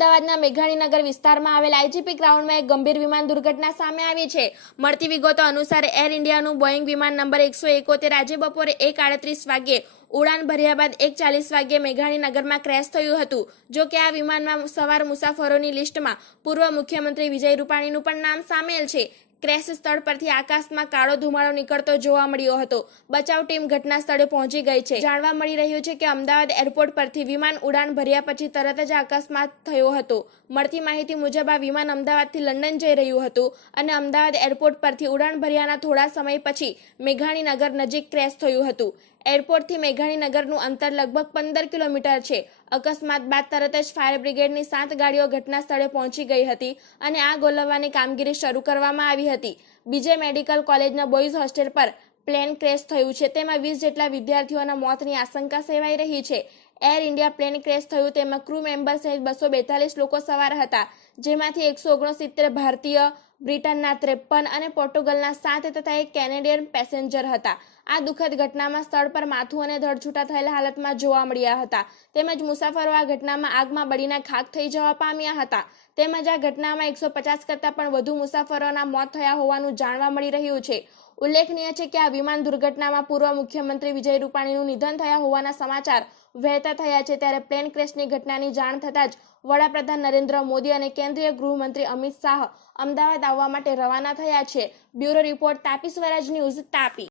અમદાવાદના મેઘાણીનગર વિસ્તારમાં આવેલ આઈજીપી ગ્રાઉન્ડમાં એક ગંભીર વિમાન દુર્ઘટના સામે આવી છે। મળતી વિગતો અનુસાર એર ઇન્ડિયાનું બોઈંગ વિમાન નંબર 171 આજે બપોરે 1:38 વાગ્યે ઉડાન ભર્યા બાદ 1:40 વાગ્યે મેઘાણીનગરમાં ક્રેશ થયું હતું। જો કે આ વિમાનમાં સવાર મુસાફરોની લિસ્ટમાં પૂર્વ મુખ્યમંત્રી વિજય રૂપાણીનું પણ નામ સામેલ છે। ક્રેશ સ્થળ પરથી આકાશમાં કાળો ધુમાડો નીકળતો જોવા મળ્યો હતો। બચાવ ટીમ ઘટના સ્થળે પહોંચી ગઈ છે। જાણવા મળી રહ્યું છે કે અમદાવાદ એરપોર્ટ પરથી વિમાન ઉડાન ભર્યા પછી તરત જ અકસ્માત થયો હતો। મળતી માહિતી મુજબ આ વિમાન અમદાવાદથી લંડન જઈ રહ્યું હતું અને અમદાવાદ એરપોર્ટ પરથી ઉડાન ભર્યાના થોડા સમય પછી મેઘાણીનગર નજીક ક્રેશ થયું હતું। એરપોર્ટથી મેઘાણીનગરનું અંતર લગભગ 15 કિલોમીટર છે। અકસ્માત બાદ તરત જ ફાયર બ્રિગેડની 7 ગાડીઓ ઘટના સ્થળે પહોંચી ગઈ હતી અને આગ ઓલવવાની કામગીરી શરૂ કરવામાં આવી હતી। બીજે મેડિકલ કોલેજના બોયઝ હોસ્ટેલ પર પ્લેન ક્રેશ થયું છે, તેમાં 20 જેટલા વિદ્યાર્થીઓના મોતની આશંકા સેવાઈ રહી છે। એર ઇન્ડિયા પ્લેન ક્રેશ થયું તેમાં ક્રૂ મેમ્બર સહિત 242 લોકો સવાર હતા, જેમાંથી 169 ભારતીય, બ્રિટનના 53 અને પોર્ટુગલના 7 તથા એક કેનેડિયન પેસેન્જર હતા। આ દુઃખદ ઘટનામાં સ્થળ પર માથું અને ધડ છૂટા થયેલા હાલતમાં જોવા મળ્યા હતા, તેમજ મુસાફરો આ ઘટનામાં આગમાં બળીને ખાખ થઈ જવા પામ્યા હતા। તેમજ આ ઘટનામાં 150 કરતાં પણ વધુ મુસાફરોના મોત થયા હોવાનું જાણવા મળી રહ્યું છે। ઉલ્લેખનીય છે કે આ વિમાન દુર્ઘટનામાં પૂર્વ મુખ્યમંત્રી વિજય રૂપાણીનું નિધન થયા હોવાના સમાચાર વહેતા થયા છે। ત્યારે પ્લેન ક્રેશની ઘટનાની જાણ થતાં જ વડાપ્રધાન નરેન્દ્ર મોદી અને કેન્દ્રીય ગૃહમંત્રી અમિત શાહ અમદાવાદ આવવા માટે રવાના થયા છે। બ્યુરો રિપોર્ટ, તાપી સ્વરાજ ન્યૂઝ, તાપી।